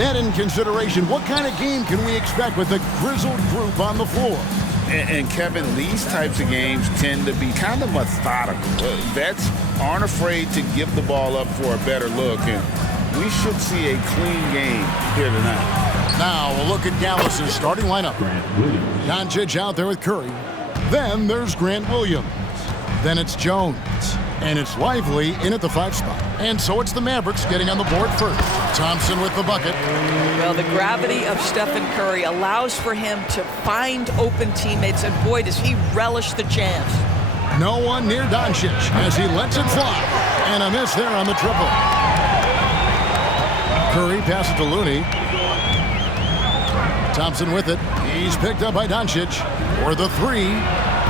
That in consideration, what kind of game can we expect with a grizzled group on the floor? And Kevin, these types of games tend to be kind of methodical. Vets aren't afraid to give the ball up for a better look, and we should see a clean game here tonight. Now we'll look at Dallas's starting lineup. Doncic out there with Curry. Then there's Grant Williams. Then it's Jones. And it's Lively in at the 5 spot. And so it's the Mavericks getting on the board first. Thompson with the bucket. Well, the gravity of Stephen Curry allows for him to find open teammates, and boy, does he relish the chance. No one near Doncic as he lets it fly. And a miss there on the triple. Curry passes to Looney. Thompson with it. He's picked up by Doncic for the 3.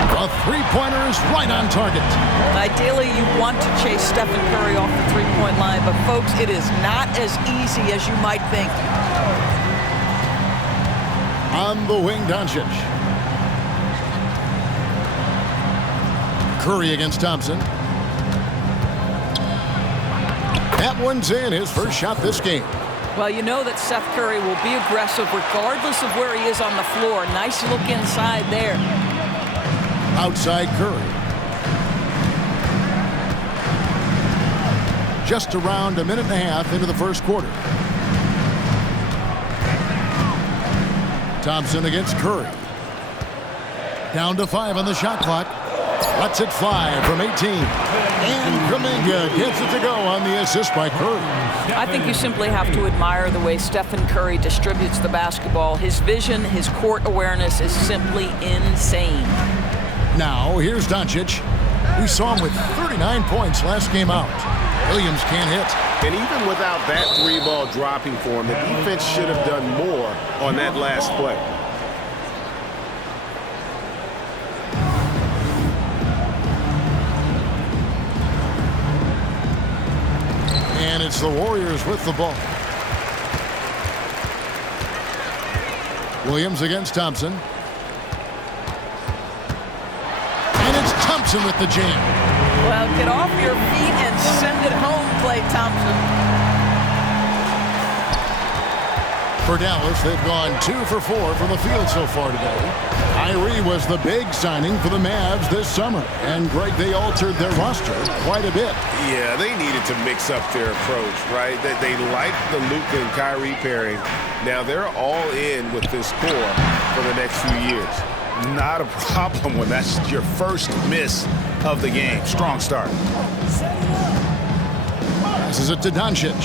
A three-pointer is right on target. Ideally, you want to chase Stephen Curry off the three-point line, but folks, it is not as easy as you might think. On the wing, Doncic. Curry against Thompson. That one's in, his first shot this game. Well, you know that Seth Curry will be aggressive regardless of where he is on the floor. Nice look inside there. Outside Curry. Just around a minute and a half into the first quarter. Thompson against Curry. Down to 5 on the shot clock. Lets it fly from 18. And Kuminga gets it to go on the assist by Curry. I think you simply have to admire the way Stephen Curry distributes the basketball. His vision, his court awareness is simply insane. Now, here's Doncic. We saw him with 39 points last game out. Williams can't hit. And even without that 3-ball dropping for him, the defense should have done more on that last play. And it's the Warriors with the ball. Williams against Thompson. And it's Thompson with the jam. Well, get off your feet and send it home, Klay Thompson. For Dallas, they've gone 2 for 4 from the field so far today. Kyrie was the big signing for the Mavs this summer. And, Greg, they altered their roster quite a bit. Yeah, they needed to mix up their approach, right? They liked the Luka and Kyrie pairing. Now they're all in with this core for the next few years. Not a problem when that's your first miss of the game. Strong start. Passes it to Doncic.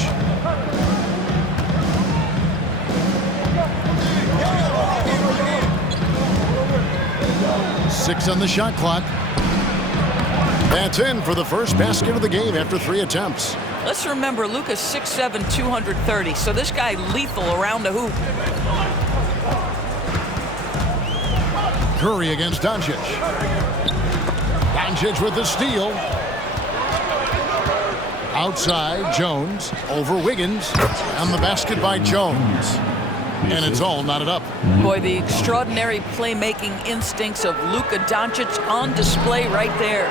Six on the shot clock. That's in for the first basket of the game after 3 attempts. Let's remember, Luka's 6'7", 230, so this guy lethal around the hoop. Curry against Doncic. Doncic with the steal. Outside, Jones over Wiggins. On the basket by Jones. And it's all knotted up. Boy, the extraordinary playmaking instincts of Luka Doncic on display right there.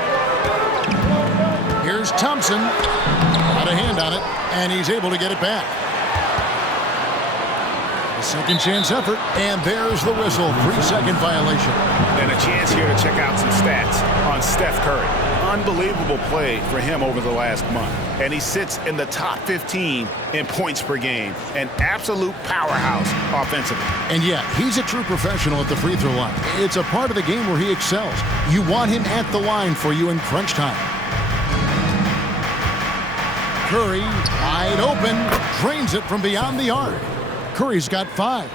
Here's Thompson. Got a hand on it, and he's able to get it back. A second chance effort, and there's the whistle. 3-second violation. And a chance here to check out some stats on Steph Curry. Unbelievable play for him over the last month. And he sits in the top 15 in points per game. An absolute powerhouse offensively. And yet, he's a true professional at the free throw line. It's a part of the game where he excels. You want him at the line for you in crunch time. Curry, wide open, drains it from beyond the arc. Curry's got 5.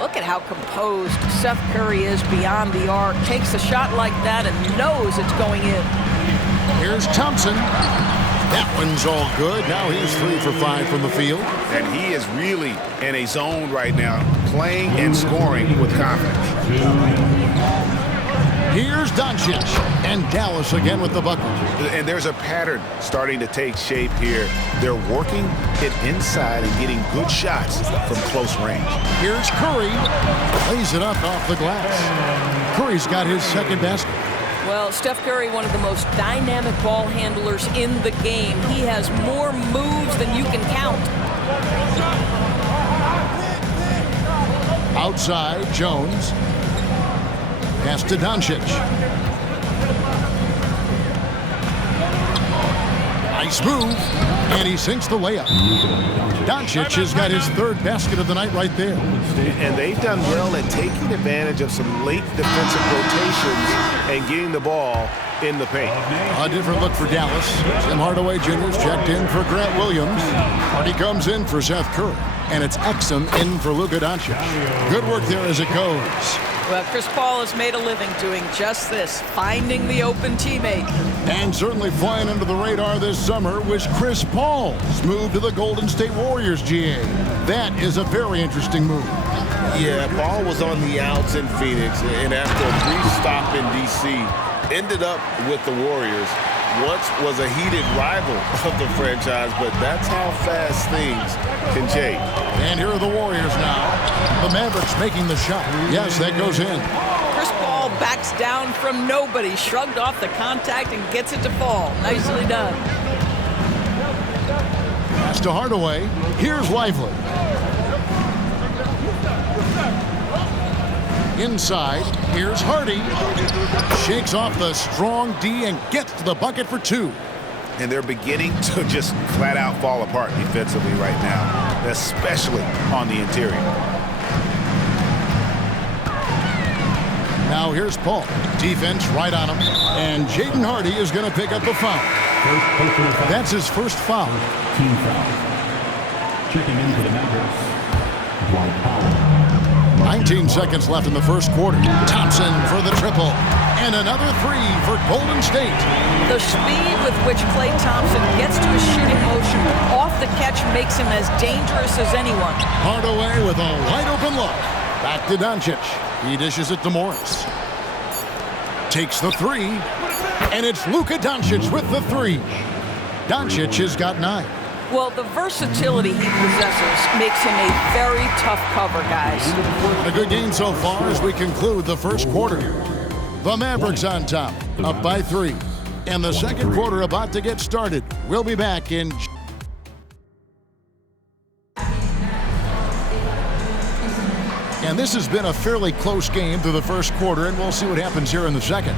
Look at how composed Seth Curry is beyond the arc. Takes a shot like that and knows it's going in. Here's Thompson. That one's all good. Now he's 3 for 5 from the field. And he is really in a zone right now, playing and scoring with confidence. Here's Doncic. And Dallas again with the bucket. And there's a pattern starting to take shape here. They're working it inside and getting good shots from close range. Here's Curry. Lays it up off the glass. Curry's got his second basket. Well, Steph Curry, one of the most dynamic ball handlers in the game. He has more moves than you can count. Outside, Jones. Pass to Doncic. Nice move. And he sinks the layup. Doncic has got his third basket of the night right there. And they've done well at taking advantage of some late defensive rotations and getting the ball in the paint. A different look for Dallas. Tim Hardaway Jr. is checked in for Grant Williams. Hardy comes in for Seth Curry. And it's Exum in for Luka Doncic. Good work there as it goes. Well, Chris Paul has made a living doing just this, finding the open teammate. And certainly flying under the radar this summer was Chris Paul's move to the Golden State Warriors, GA. That is a very interesting move. Yeah, Paul was on the outs in Phoenix, and after a brief stop in D.C., ended up with the Warriors. Once was a heated rival of the franchise, but that's how fast things can change. And here are the Warriors now. The Mavericks making the shot. Yes, that goes in. Chris Paul backs down from nobody, shrugged off the contact and gets it to fall. Nicely done. Pass to Hardaway. Here's Lively. Inside, here's Hardy. Shakes off the strong D and gets to the bucket for two. And they're beginning to just flat out fall apart defensively right now, especially on the interior. Now here's Paul. Defense right on him. And Jaden Hardy is going to pick up a foul. That's his first foul. Team foul. Checking into the Mavericks, Dwight Powell. 19 seconds left in the first quarter. Thompson for the triple. And another three for Golden State. The speed with which Klay Thompson gets to his shooting motion off the catch makes him as dangerous as anyone. Hardaway with a wide open look. Back to Doncic. He dishes it to Morris. Takes the three. And it's Luka Doncic with the three. Doncic has got 9. Well, the versatility he possesses makes him a very tough cover, guys. A good game so far as we conclude the first quarter. The Mavericks on top, up by 3. And the second quarter about to get started. We'll be back in... And this has been a fairly close game through the first quarter, and we'll see what happens here in the second.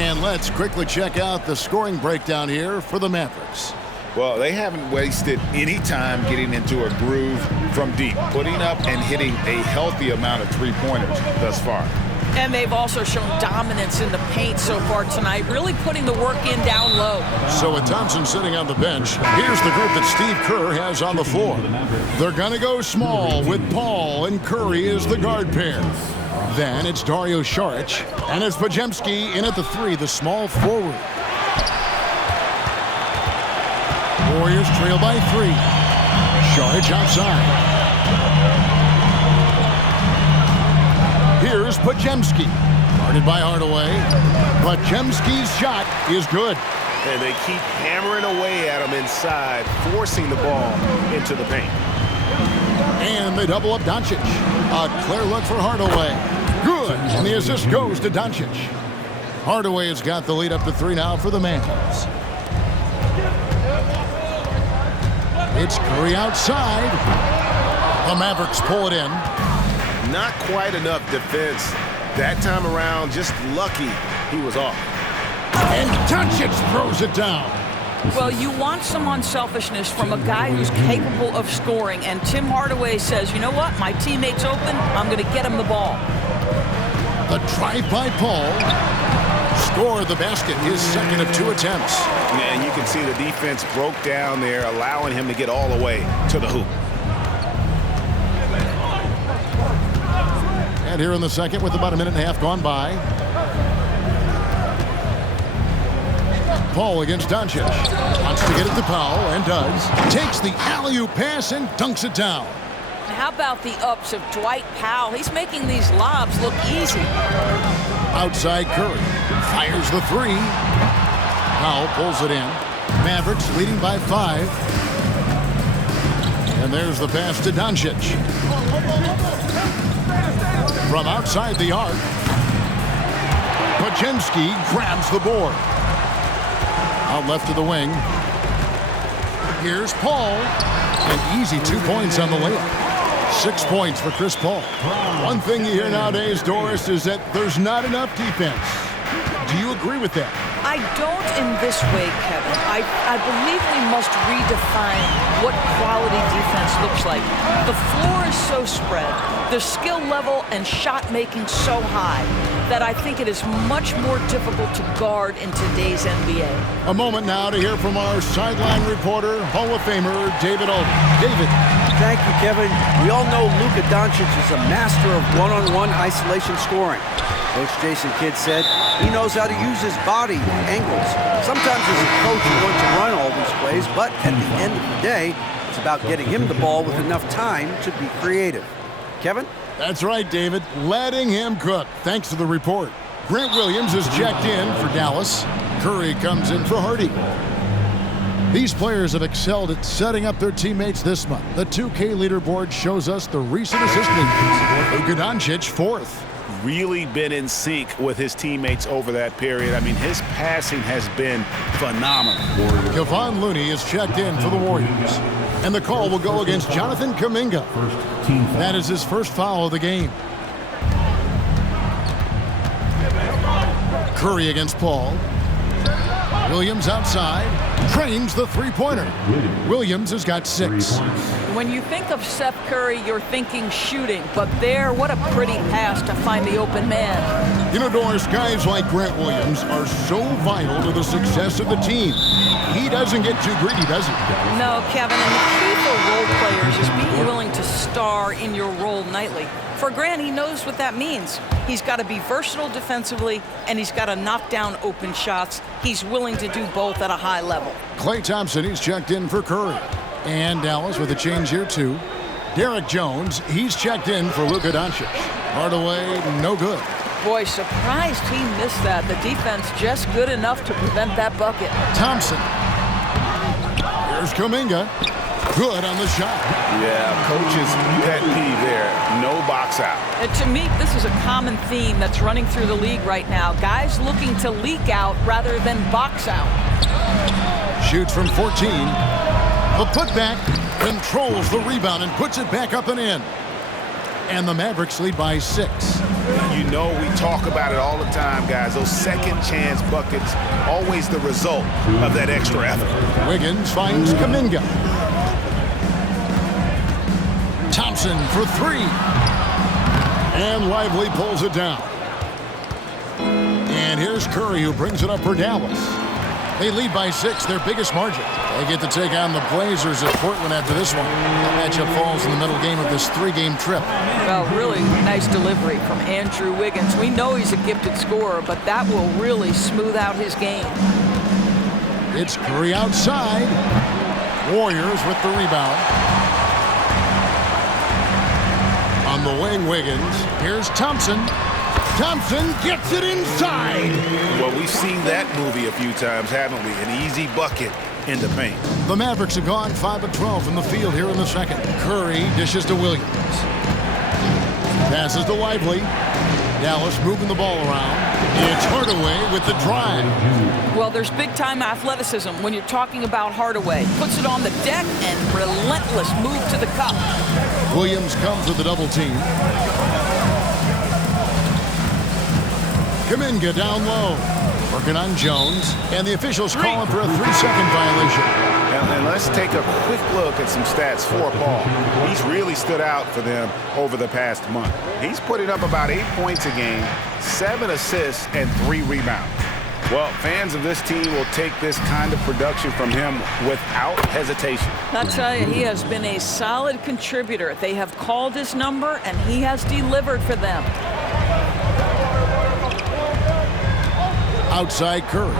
And let's quickly check out the scoring breakdown here for the Mavericks. Well, they haven't wasted any time getting into a groove from deep, putting up and hitting a healthy amount of three-pointers thus far. And they've also shown dominance in the paint so far tonight, really putting the work in down low. So with Thompson sitting on the bench, here's the group that Steve Kerr has on the floor. They're going to go small with Paul and Curry as the guard pair. Then it's Dario Saric, and it's Podziemski in at the 3, the small forward. Warriors trail by 3. Saric outside. Here's Podziemski. Guarded by Hardaway. Podziemski's shot is good. And they keep hammering away at him inside, forcing the ball into the paint. And they double up Doncic. A clear look for Hardaway. Good. And the assist goes to Doncic. Hardaway has got the lead up to 3 now for the Mavs. It's Curry outside. The Mavericks pull it in. Not quite enough defense that time around. Just lucky he was off. And Doncic throws it down. Well, you want some unselfishness from a guy who's capable of scoring. And Tim Hardaway says, you know what? My teammate's open. I'm going to get him the ball. The drive by Paul. Scored the basket, his second of 2 attempts. Yeah, and you can see the defense broke down there, allowing him to get all the way to the hoop. And here in the second with about a minute and a half gone by. Paul against Doncic. Wants to get it to Powell, and does. Takes the alley-oop pass and dunks it down. How about the ups of Dwight Powell? He's making these lobs look easy. Outside Curry. Fires the 3. Powell pulls it in. Mavericks leading by 5. And there's the pass to Doncic. From outside the arc. Podziemski grabs the board. Out left to the wing. Here's Paul. An easy 2 points on the layup. 6 points for Chris Paul. One thing you hear nowadays, Doris, is that there's not enough defense. Do you agree with that? I don't in this way, Kevin. I believe we must redefine what quality defense looks like. The floor is so spread, the skill level and shot making so high that I think it is much more difficult to guard in today's NBA. A moment now to hear from our sideline reporter, Hall of Famer David Aldridge. David. Thank you, Kevin. We all know Luka Doncic is a master of one-on-one isolation scoring. Coach Jason Kidd said he knows how to use his body and angles. Sometimes as a coach you want to run all these plays, but at the end of the day, it's about getting him the ball with enough time to be creative. Kevin? That's right, David. Letting him cook. Thanks to the report. Grant Williams is checked in for Dallas. Curry comes in for Hardy. These players have excelled at setting up their teammates this month. The 2K leaderboard shows us the recent assist leaders. Luka Doncic, 4th. Really been in sync with his teammates over that period. I mean, his passing has been phenomenal. Kevon Looney is checked in for the Warriors. And the call will go against Jonathan Kuminga. That is his first foul of the game. Curry against Paul. Williams outside. Trains the three-pointer. Williams has got 6. When you think of Seth Curry, you're thinking shooting. But there, what a pretty pass to find the open man. You know, Doris, guys like Grant Williams are so vital to the success of the team. He doesn't get too greedy, does he? No, Kevin, and the key for role players is being willing to star in your role nightly. For Grant, he knows what that means. He's got to be versatile defensively, and he's got to knock down open shots. He's willing to do both at a high level. Klay Thompson, he's checked in for Curry. And Dallas with a change here, too. Derek Jones, he's checked in for Luka Doncic. Hardaway, no good. Boy, surprised he missed that. The defense just good enough to prevent that bucket. Thompson. Here's Kuminga. Good on the shot. Yeah, coach's pet peeve there. No box out. And to me, this is a common theme that's running through the league right now. Guys looking to leak out rather than box out. Shoots from 14. The putback controls the rebound and puts it back up and in. And the Mavericks lead by 6. You know, we talk about it all the time, guys. Those second chance buckets, always the result of that extra effort. Wiggins finds Kuminga. Thompson for 3. And Lively pulls it down. And here's Curry, who brings it up for Dallas. They lead by 6, their biggest margin. They get to take on the Blazers at Portland after this one. That matchup falls in the middle game of this 3-game trip. Well, really nice delivery from Andrew Wiggins. We know he's a gifted scorer, but that will really smooth out his game. It's Curry outside. Warriors with the rebound. On the wing, Wiggins. Here's Thompson. Thompson gets it inside. Well, we've seen that movie a few times, haven't we? An easy bucket in the paint. The Mavericks have gone 5 of 12 from the field here in the second. Curry dishes to Williams. Passes to Lively. Dallas moving the ball around. It's Hardaway with the drive. Well, there's big-time athleticism when you're talking about Hardaway. Puts it on the deck and relentless move to the cup. Williams comes with the double team. Kuminga down low. Working on Jones. And the officials calling for a 3-second violation. And let's take a quick look at some stats for Paul. He's really stood out for them over the past month. He's putting up about 8 points a game, 7 assists, and 3 rebounds. Well, fans of this team will take this kind of production from him without hesitation. I'll tell you, he has been a solid contributor. They have called his number, and he has delivered for them. Outside Curry.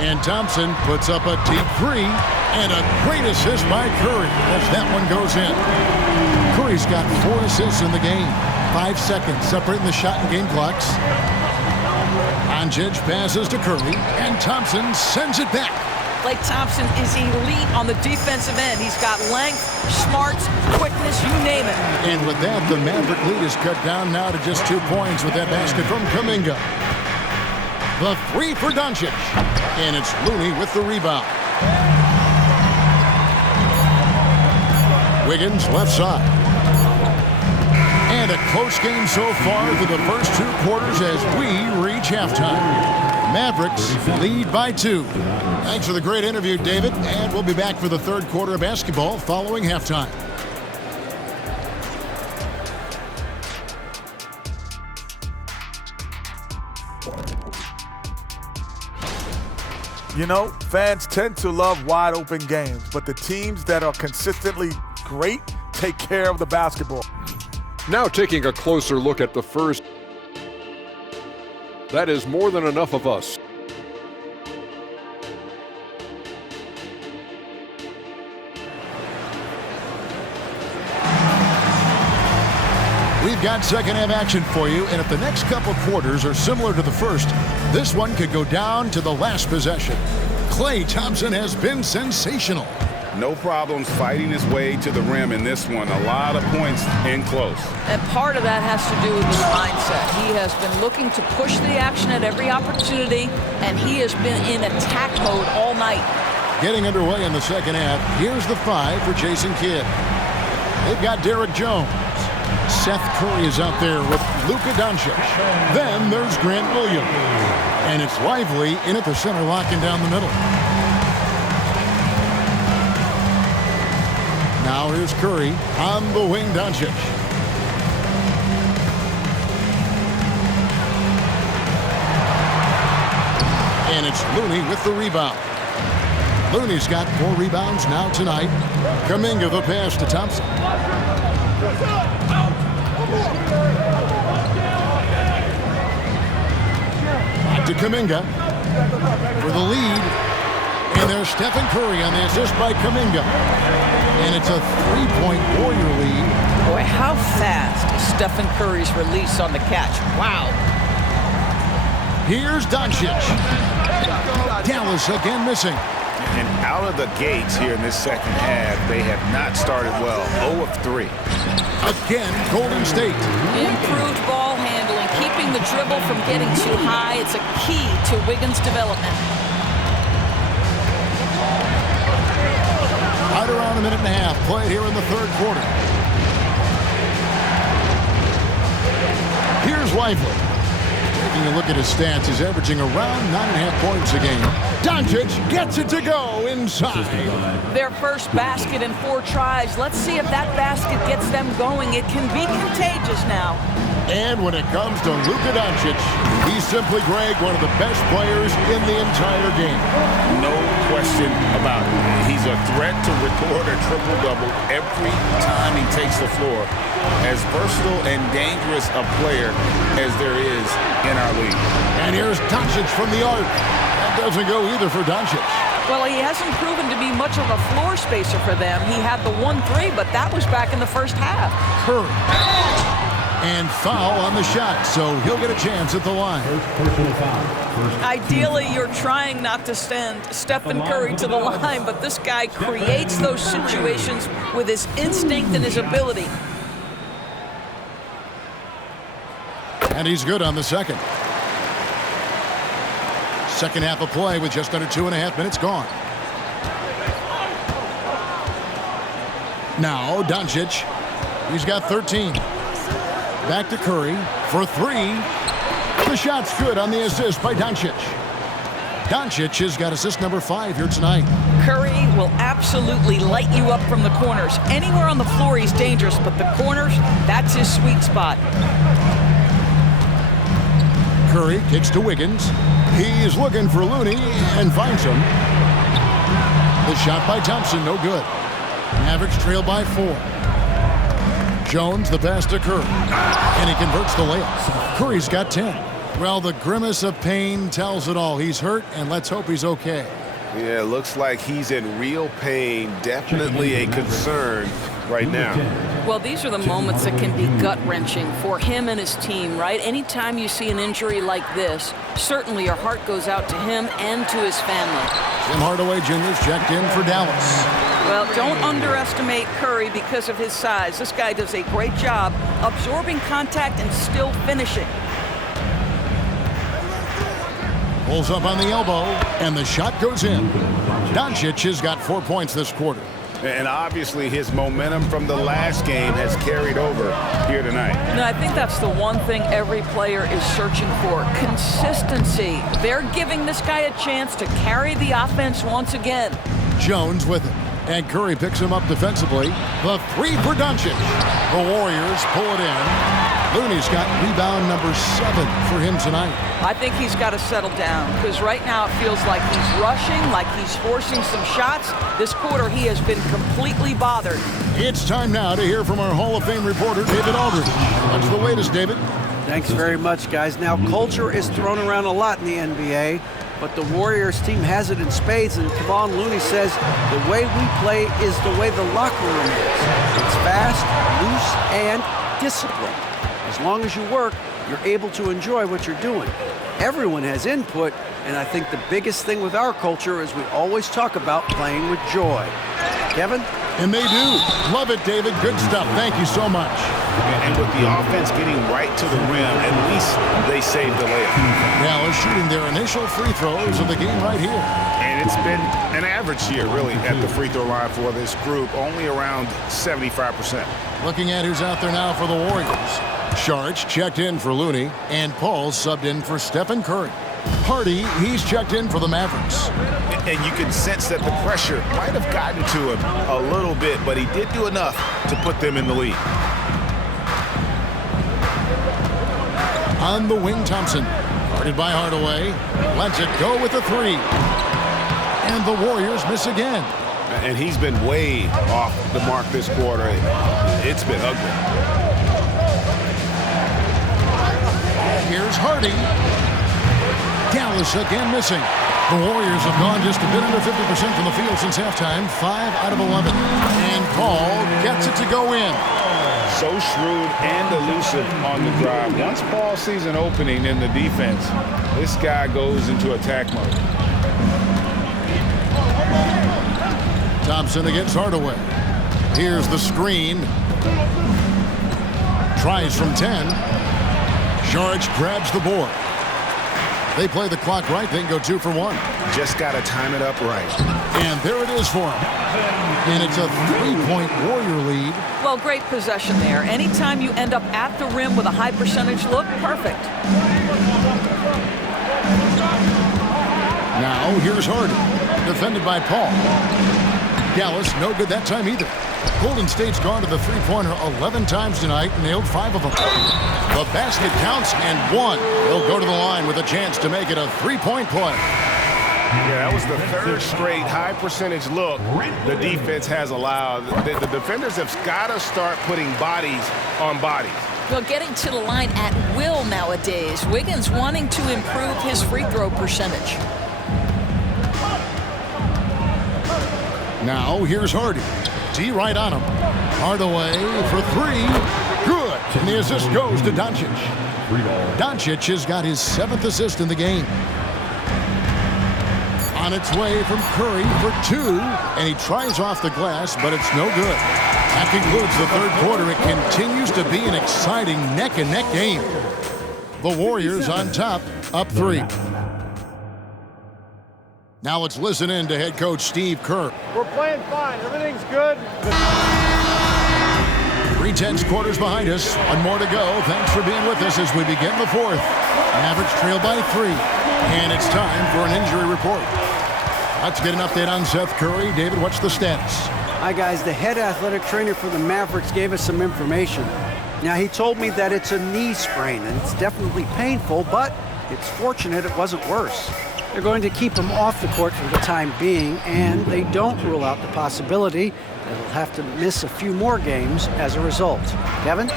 And Thompson puts up a deep 3. And a great assist by Curry as that one goes in. Curry's got 4 assists in the game. 5 seconds separating the shot and game clocks. Doncic passes to Curry, and Thompson sends it back. Klay Thompson is elite on the defensive end. He's got length, smarts, quickness, you name it. And with that, the Maverick lead is cut down now to just 2 points with that basket from Kuminga. The 3 for Doncic. And it's Looney with the rebound. Wiggins left side. And a close game so far through the first 2 quarters as we reach halftime. Mavericks lead by 2. Thanks for the great interview, David. And we'll be back for the 3rd quarter of basketball following halftime. You know, fans tend to love wide open games, but the teams that are consistently great take care of the basketball. Now taking a closer look at the first. That is more than enough of us. We've got second half action for you, and if the next couple quarters are similar to the first, this one could go down to the last possession. Klay Thompson has been sensational. No problems fighting his way to the rim in this one. A lot of points in close. And part of that has to do with his mindset. He has been looking to push the action at every opportunity, and he has been in attack mode all night. Getting underway in the second half, here's the 5 for Jason Kidd. They've got Derrick Jones. Seth Curry is out there with Luka Doncic. Then there's Grant Williams. And it's Lively in at the center, locking down the middle. Now here's Curry on the wing, Doncic. And it's Looney with the rebound. Looney's got 4 rebounds now tonight. Kuminga the pass to Thompson. Back to Kuminga for the lead. And there's Stephen Curry on the assist by Kuminga. And it's a 3-point Warrior lead. Boy, how fast is Stephen Curry's release on the catch. Wow. Here's Doncic. Dallas again missing. And out of the gates here in this second half, they have not started well. 0 of 3. Again, Golden State. Improved ball handling, keeping the dribble from getting too high. It's a key to Wiggins' development. Right around a minute and a half played here in the 3rd quarter. Here's Lively. Taking a look at his stats, he's averaging around 9.5 points a game. Doncic gets it to go inside. Their first basket in 4 tries. Let's see if that basket gets them going. It can be contagious now. And when it comes to Luka Doncic, he's simply, Greg, one of the best players in the entire game. No question about it. He's a threat to record a triple-double every time he takes the floor. As versatile and dangerous a player as there is in our league. And here's Doncic from the arc. That doesn't go either for Doncic. Well, he hasn't proven to be much of a floor spacer for them. He had the 1-3, but that was back in the first half. Curry. And foul on the shot, so he'll get a chance at the line. Personal foul. Ideally, you're trying not to send Stephen Curry to the line, but this guy creates those situations with his instinct and his ability. And he's good on the second. Second half of play with just under 2.5 minutes gone. Now Doncic. He's got 13. Back to Curry for 3. The shot's good on the assist by Doncic. Doncic has got assist number 5 here tonight. Curry will absolutely light you up from the corners. Anywhere on the floor, he's dangerous, but the corners, that's his sweet spot. Curry kicks to Wiggins. He's looking for Looney and finds him. The shot by Thompson, no good. Mavericks trail by 4. Jones, the pass to Curry. And he converts the layup. Curry's got 10. Well, the grimace of pain tells it all. He's hurt, and let's hope he's okay. Yeah, looks like he's in real pain. Definitely a concern right now. Well, these are the moments that can be gut-wrenching for him and his team, right? Anytime you see an injury like this, certainly your heart goes out to him and to his family. Tim Hardaway Jr.'s checked in for Dallas. Well, don't underestimate Curry because of his size. This guy does a great job absorbing contact and still finishing. Pulls up on the elbow, and the shot goes in. Doncic has got 4 points this quarter. And obviously his momentum from the last game has carried over here tonight. And I think that's the one thing every player is searching for, consistency. They're giving this guy a chance to carry the offense once again. Jones with it. And Curry picks him up defensively. The three for Doncic. The Warriors pull it in. Looney's got rebound number 7 for him tonight. I think he's got to settle down because right now it feels like he's rushing, like he's forcing some shots. This quarter he has been completely bothered. It's time now to hear from our Hall of Fame reporter, David Aldridge. What's the latest, David? Thanks very much, guys. Now, culture is thrown around a lot in the NBA, but the Warriors team has it in spades, and Kevon Looney says the way we play is the way the locker room is. It's fast, loose, and disciplined. As long as you work, you're able to enjoy what you're doing. Everyone has input, and I think the biggest thing with our culture is we always talk about playing with joy. Kevin? And they do. Love it, David. Good stuff. Thank you so much. And with the offense getting right to the rim, at least they saved the layup. Dallas shooting their initial free throws of the game right here. And it's been an average year, really, at the free throw line for this group, only around 75%. Looking at who's out there now for the Warriors. Saric checked in for Looney, and Paul subbed in for Stephen Curry. Hardy, he's checked in for the Mavericks. And you can sense that the pressure might have gotten to him a little bit, but he did do enough to put them in the lead. On the wing, Thompson. Guarded by Hardaway. Lets it go with the 3. And the Warriors miss again. And he's been way off the mark this quarter. It's been ugly. Here's Hardy. Dallas again missing. The Warriors have gone just a bit under 50% from the field since halftime. 5 out of 11. And Paul gets it to go in. So shrewd and elusive on the drive. Once Paul sees an opening in the defense, this guy goes into attack mode. Thompson against Hardaway. Here's the screen. Tries from 10. Saric grabs the board. They play the clock right. They can go 2 for 1. Just got to time it up right. And there it is for him. And it's a 3-point Warrior lead. Well, great possession there. Anytime you end up at the rim with a high percentage look, perfect. Now here's Hardy. Defended by Paul. Dallas, no good that time either. Golden State's gone to the three-pointer 11 times tonight, nailed 5 of them. The basket counts and 1. They'll go to the line with a chance to make it a 3-point play. Yeah, that was the 3rd straight high percentage look the defense has allowed. The defenders have got to start putting bodies on bodies. Well, getting to the line at will nowadays. Wiggins wanting to improve his free throw percentage. Now here's Hardy. D right on him. Hardaway for 3. Good. And the assist goes to Doncic. Doncic has got his 7th assist in the game. On its way from Curry for 2. And he tries off the glass, but it's no good. That concludes the 3rd quarter. It continues to be an exciting neck-and-neck game. The Warriors on top, up 3. Now let's listen in to head coach Steve Kerr. We're playing fine. Everything's good. 3/10 quarters behind us. 1 more to go. Thanks for being with us as we begin the 4th. Mavericks trail by 3. And it's time for an injury report. Let's get an update on Seth Curry. David, what's the status? Hi, guys. The head athletic trainer for the Mavericks gave us some information. Now, he told me that it's a knee sprain, and it's definitely painful, but it's fortunate it wasn't worse. They're going to keep him off the court for the time being, and they don't rule out the possibility that he'll have to miss a few more games as a result. Kevin?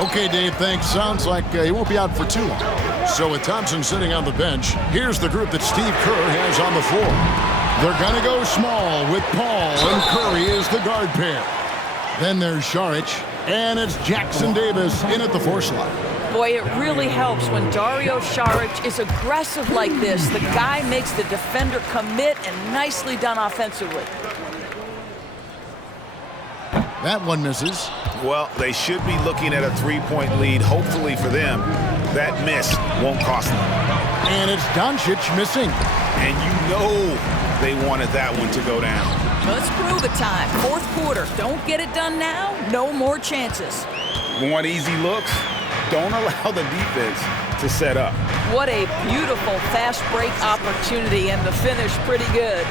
Okay, Dave, thanks. Sounds like he won't be out for too long. So with Thompson sitting on the bench, here's the group that Steve Kerr has on the floor. They're going to go small with Paul and Curry as the guard pair. Then there's Saric, and it's Jackson Davis in at the 4 slot. Boy, it really helps when Dario Saric is aggressive like this. The guy makes the defender commit, and nicely done offensively. That one misses. Well, they should be looking at a 3-point lead. Hopefully for them, that miss won't cost them. And it's Doncic missing. And you know they wanted that one to go down. Let's prove it time. 4th quarter. Don't get it done now. No more chances. Want easy looks? Don't allow the defense to set up. What a beautiful fast break opportunity, and the finish pretty good.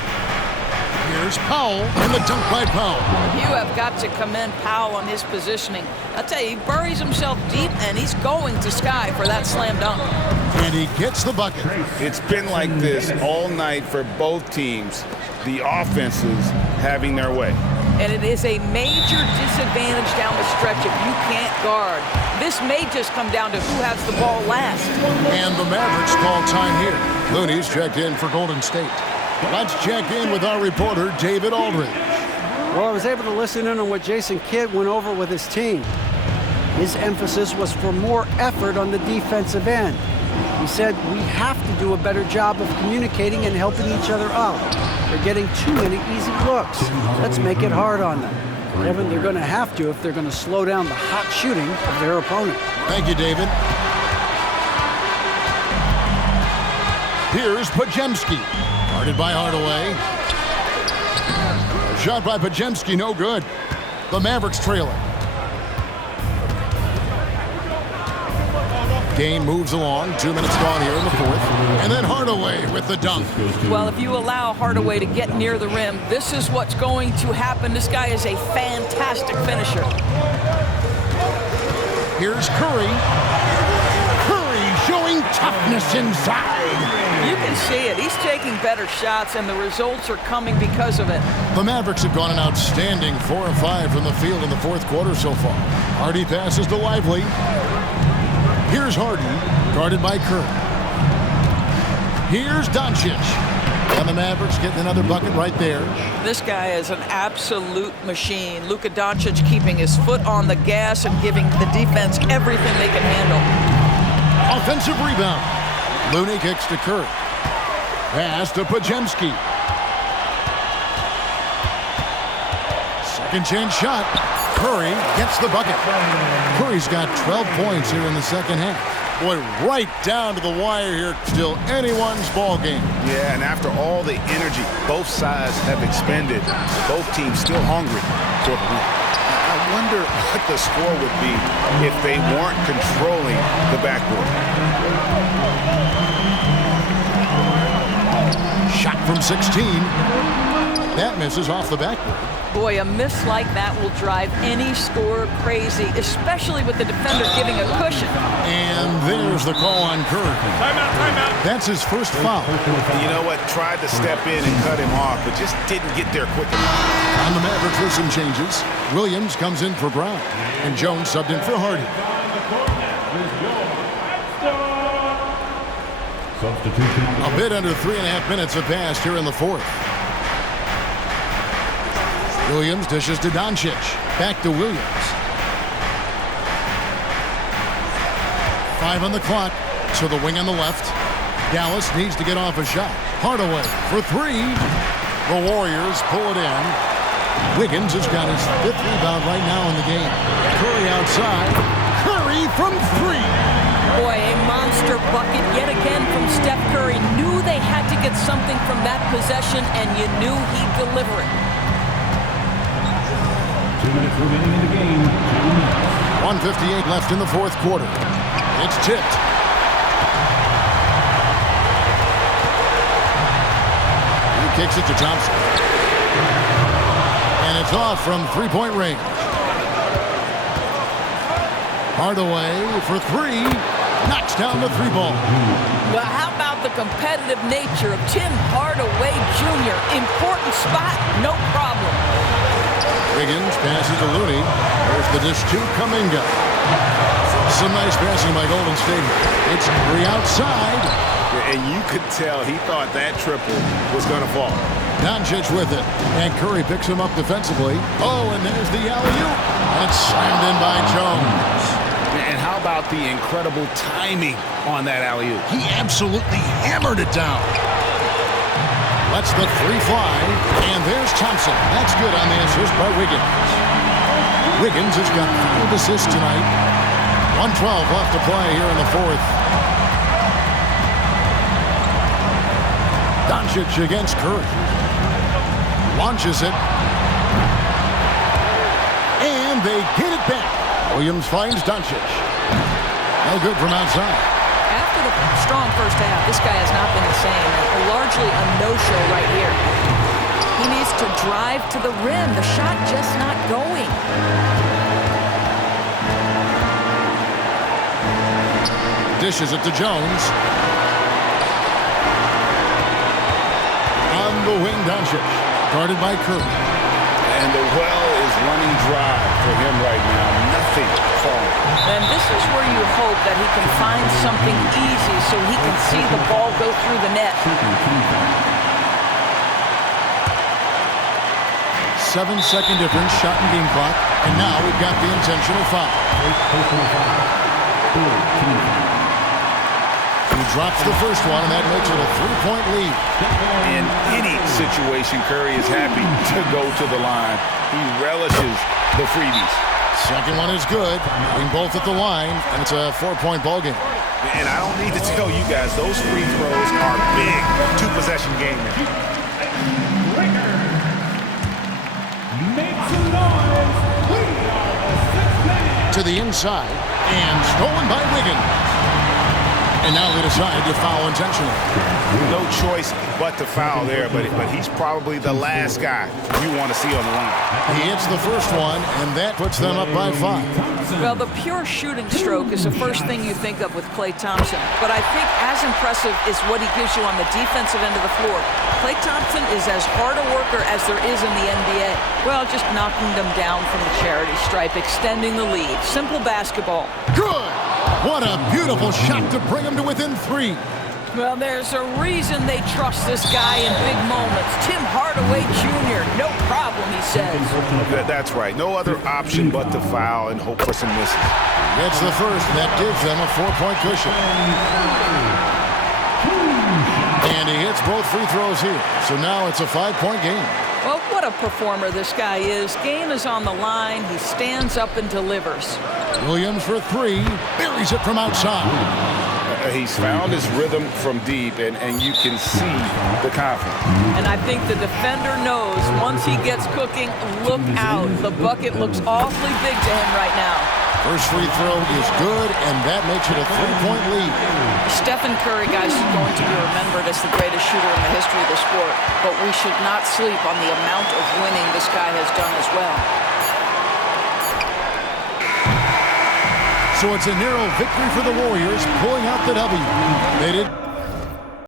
Here's Powell, and the dunk by Powell. You have got to commend Powell on his positioning. I'll tell you, he buries himself deep, and he's going to sky for that slam dunk. And he gets the bucket. It's been like this all night for both teams, the offenses having their way. And it is a major disadvantage down the stretch if you can't guard. This may just come down to who has the ball last. And the Mavericks call time here. Looney's checked in for Golden State. Let's check in with our reporter, David Aldridge. Well, I was able to listen in on what Jason Kidd went over with his team. His emphasis was for more effort on the defensive end. He said, we have to do a better job of communicating and helping each other out. They're getting too many easy looks. Let's make it hard on them. Kevin, they're going to have to if they're going to slow down the hot shooting of their opponent. Thank you, David. Here's Podziemski. Guarded by Hardaway. Shot by Podziemski, no good. The Mavericks trailing. Game moves along. 2 minutes gone here in the fourth. And then Hardaway with the dunk. Well, if you allow Hardaway to get near the rim, this is what's going to happen. This guy is a fantastic finisher. Here's Curry. Curry showing toughness inside. You can see it. He's taking better shots, and the results are coming because of it. The Mavericks have gone an outstanding 4 of 5 from the field in the fourth quarter so far. Hardy passes to Lively. Here's Harden, guarded by Curry. Here's Doncic. And the Mavericks getting another bucket right there. This guy is an absolute machine. Luka Doncic keeping his foot on the gas and giving the defense everything they can handle. Offensive rebound. Looney kicks to Curry. Pass to Podziemski. Second chance shot. Curry gets the bucket. Curry's got 12 points here in the second half. Boy, right down to the wire here. Still anyone's ball game. Yeah, and after all the energy both sides have expended, both teams still hungry for the win. I wonder what the score would be if they weren't controlling the backboard. Shot from 16. That misses off the backboard. Boy, a miss like that will drive any scorer crazy, especially with the defender giving a cushion. And there's the call on Curry. Timeout. That's his first foul. You know what? Tried to step in and cut him off, but just didn't get there quick enough. On the Mavericks with some changes. Williams comes in for Brown. And Jones subbed in for Hardy. Substitution. A bit under 3.5 minutes have passed here in the fourth. Williams dishes to Doncic. Back to Williams. 5 on the clock. To the wing on the left. Dallas needs to get off a shot. Hardaway for 3. The Warriors pull it in. Wiggins has got his 5th rebound right now in the game. Curry outside. Curry from 3. Boy, a monster bucket yet again from Steph Curry. Knew they had to get something from that possession, and you knew he'd deliver it. 2 minutes remaining in the game. 1:58 left in the fourth quarter. It's tipped. He kicks it to Thompson. And it's off from three-point range. Hardaway for 3. Knocks down the 3 ball. Well, how about the competitive nature of Tim Hardaway Jr.? Important spot, no problem. Wiggins passes to Looney. There's the dish to Kuminga. Some nice passing by Golden State. It's Curry outside. And you could tell he thought that triple was going to fall. Doncic with it. And Curry picks him up defensively. Oh, and there's the alley-oop. And it's slammed in by Jones. And how about the incredible timing on that alley-oop? He absolutely hammered it down. Lets the 3 fly. And there's Thompson. That's good on the assist by Wiggins. Wiggins has got 5 assists tonight. 1:12 left to play here in the fourth. Doncic against Curry. Launches it. And they get it back. Williams finds Doncic. No good from outside. After the strong first half, this guy has not been the same. Largely a no-show right here. He needs to drive to the rim. The shot just not going. Dishes it to Jones. On the wing, Doncic. Guarded by Curry. And the well is running dry for him right now. Nothing falling. And this is where you hope that he can find something easy so he can see the ball go through the net. 7-second difference, shot and game clock. And now we've got the intentional foul. He drops the first one, and that makes it a 3-point lead. In any situation, Curry is happy to go to the line. He relishes the freebies. Second one is good. Being both at the line, and it's a 4-point ball game. And I don't need to tell you guys, those free throws are big. Two-possession game now. Make some noise. We are the sixth man. To the inside, and stolen by Wiggins. And now they decide to foul intentionally. No choice but to foul there, but he's probably the last guy you want to see on the line. He hits the first one, and that puts them up by 5. Well, the pure shooting stroke is the first thing you think of with Klay Thompson. But I think as impressive is what he gives you on the defensive end of the floor. Klay Thompson is as hard a worker as there is in the NBA. Well, just knocking them down from the charity stripe, extending the lead. Simple basketball. Good! What a beautiful shot to bring him to within 3. Well, there's a reason they trust this guy in big moments. Tim Hardaway Jr., no problem, he says. That's right. No other option but to foul and hope for some misses. Gets the first, and that gives them a 4-point cushion. And he hits both free throws here. So now it's a 5-point game. Well, what a performer this guy is. Game is on the line. He stands up and delivers. Williams for 3. Buries it from outside. He's found his rhythm from deep, and you can see the confidence. And I think the defender knows once he gets cooking, look out. The bucket looks awfully big to him right now. First free throw is good, and that makes it a 3-point lead. Stephen Curry, guys, is going to be remembered as the greatest shooter in the history of the sport. But we should not sleep on the amount of winning this guy has done as well. So it's a narrow victory for the Warriors, pulling out the W. They did